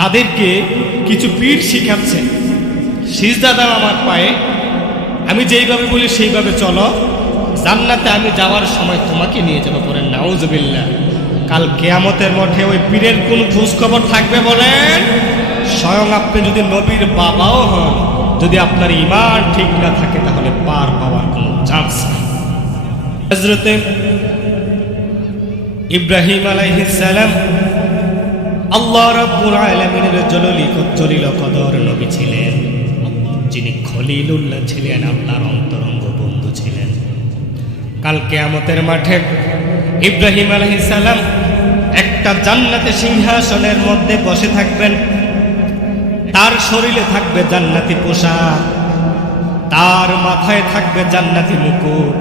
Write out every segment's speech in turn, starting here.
তাদেরকে কিছু পীর শিখাচ্ছেন, সিজদা দাও আমার পায়ে, আমি যেইভাবে বলি সেইভাবে চলো, জান্নাতে আমি যাওয়ার সময় তোমাকে নিয়ে যাবো। পড়েন নাউজুবিল্লাহ। কাল কিয়ামতের মাঠে ওই পীরের কোন খোঁজ খবর থাকবে বলেন? স্বয়ং আপনি যদি নবীর বাবাও হন, যদি আপনার ঈমান ঠিক না থাকে তাহলে পার পাওয়ার কোনো চান্স নেই। হযরতে ইব্রাহিম আলাইহিস সালাম আল্লাহ রাব্বুল আলামিনের জলিল কদর নবী ছিলেন, যিনি খলিলুল্লাহ ছিলেন, আল্লাহর অন্তরঙ্গ বন্ধু ছিলেন। কাল কিয়ামতের মাঠে ইব্রাহিম আলাইহিস সালাম একটা জান্নাতে সিংহাসনের মধ্যে বসে থাকবেন, তার শরীরে থাকবে জান্নাতি পোশাক, তার মাথায় থাকবে জান্নাতি মুকুট,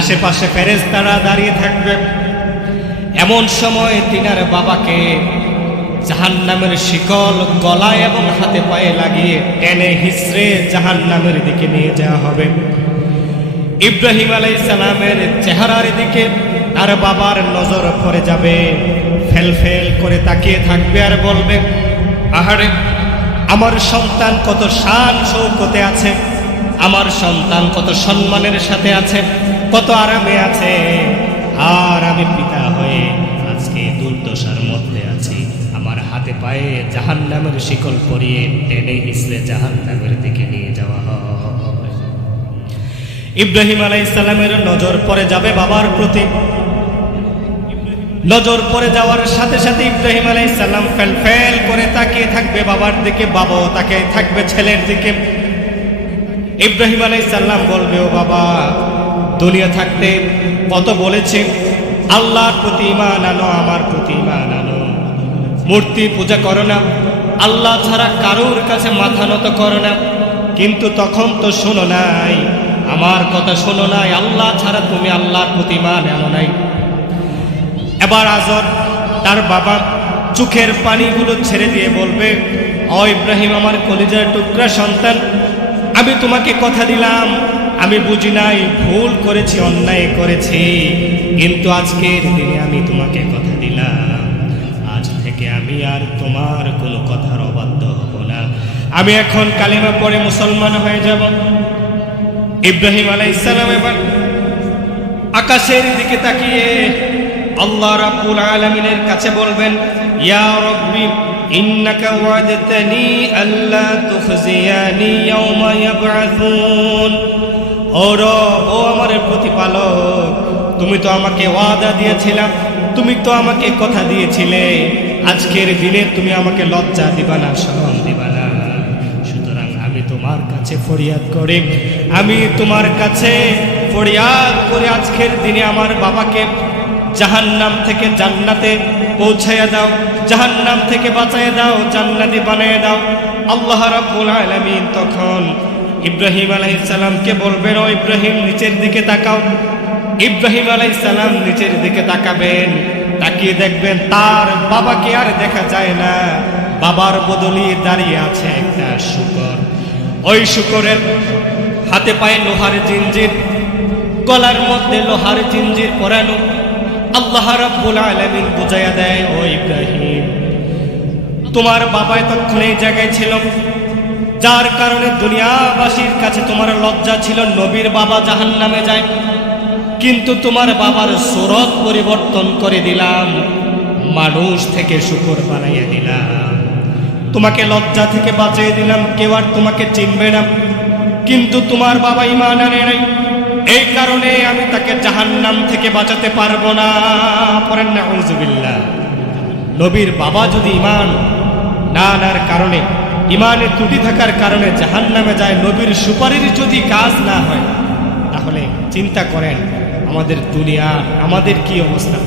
আশেপাশে ফেরেশতারা দাঁড়িয়ে থাকবে। এমন সময় তিনার বাবাকে জাহান্নামের শিকল গলায় এবং হাতে পায়ে লাগিয়ে টেনে হিসড়ে জাহান্নামের দিকে নিয়ে যাওয়া হবে। ইব্রাহিম আলাইহিস সালামের চেহারার দিকে তার বাবার নজর পড়ে যাবে, ফেল ফেল করে তাকিয়ে থাকবে আর বলবে, আহারে আমার সন্তান কত শান শৌকতে আছে, আমার সন্তান কত সম্মানের সাথে আছে, কত আরামে আছে, আর আমি পিতা হয়ে আজকে দুর্দশার মধ্যে আছি। আমার হাতে পায়ে জাহান্নামের শিকল পরিয়ে টেনে হিসড়ে জাহান্নামের দিকে নিয়ে যাওয়া হয়। ইব্রাহিম আলাইহিস সালামের নজর পড়ে যাবে বাবার প্রতি। নজর পড়ে যাওয়ার সাথে সাথে ইব্রাহিম আলাইহিস সালাম ফেল ফেল করে তাকিয়ে থাকবে বাবার দিকে, বাবাও তাকিয়ে থাকবে ছেলের দিকে। ইব্রাহিম আলাইহিস সালাম বলবে, ও বাবা, দুনিয়া থাকতে কত বলেছে আল্লাহর প্রতি ঈমান আনো, আমার প্রতি ঈমান আনো, মূর্তি পূজা করো না, আল্লাহ ছাড়া কারোর কাছে মাথা নত করো না, কিন্তু তখন তো শোনো নাই, আমার কথা শোনো নাই, আল্লাহ ছাড়া তুমি আল্লাহর প্রতি ঈমান আনো নাই। এবার আজর তার বাবা চোখের পানিগুলো ছেড়ে দিয়ে বলবে, ও ইব্রাহিম, আমার কলিজার টুকরা সন্তান, আমি তোমাকে কথা দিলাম, আমি বুঝি নাই, ভুল করেছি, অন্যায় করেছি, কিন্তু আজকের দিনে আমি তোমাকে কথা দিলাম, আজ থেকে আমি আর তোমার কোনো কথার অবাধ্য হব না, আমি এখন কালিমা পড়ে মুসলমান হয়ে যাব। ইব্রাহিম আলাইহিস সালাম এবার আকাশের দিকে তাকিয়ে আল্লাহ রাব্বুল আলামিনের কাছে বলবেন, ইয়া রাব্বি ইন্নাকা ওয়া'দাতানি আল্লা তুখজিয়ানি ইয়াওমা ইয়াবআসুন। ও রব, ও আমার প্রতিপালক, তুমি তো আমাকে ওয়াদা দিয়েছিলা, তুমি তো আমাকে কথা দিয়েছিলে, আজকের দিনে তুমি আমাকে লজ্জা দিবা না, শরম দিবা না। সুতরাং আমি তোমার কাছে ফরিয়াদ করি, আমি তোমার কাছে ফরিয়াদ করে আজকের দিনে আমার বাবাকে জাহান্নাম থেকে জান্নাতে পৌঁছায়া দাও, জাহান্নাম থেকে বাঁচায় দাও, জান্নাতি বানায় দাও। আল্লাহ রাব্বুল আলামিন তখন ইব্রাহিম আলাইহিস সালামকে বলবেন, ও ইব্রাহিম, নিচের দিকে তাকাও। ইব্রাহিম আলাইহিস সালাম নিচের দিকে তাকাবেন, তাকিয়ে দেখবেন তার বাবাকে আর দেখা যায় না, বাবার বদলে দাঁড়িয়ে আছে একটা শূকর। ওই শূকরের হাতে পায়ে লোহার জিঞ্জির, গলার মধ্যে লোহার জিঞ্জির পরানো। আল্লাহ রাব্বুল আলামিন বুঝাইয়া দেয়, ও ইব্রাহিম, তোমার বাবা তখন এই জায়গায় ছিল, যার কারণে দুনিয়াবাসীর কাছে তোমার লজ্জা ছিল, নবীর বাবা জাহান্নামে যায়, কিন্তু তোমার বাবার সুরত পরিবর্তন করে দিলাম, মানুষ থেকে শূকর বানাইয়া দিলাম, তোমাকে লজ্জা থেকে বাঁচিয়ে দিলাম, কেউ আর তোমাকে চিনবে না, কিন্তু তোমার বাবা ঈমান আনে নাই, এই কারণে আমি তাকে জাহান্নাম থেকে বাঁচাতে পারবো না। পড়েন নাউজুবিল্লাহ। নবীর বাবা যদি ঈমান না আনার কারণে, ঈমানে ত্রুটি থাকার কারণে জাহান্নামে যায়, নবীর সুপারিশ যদি কাজ না হয়, তাহলে চিন্তা করেন আমাদের দুনিয়া, আমাদের কি অবস্থা।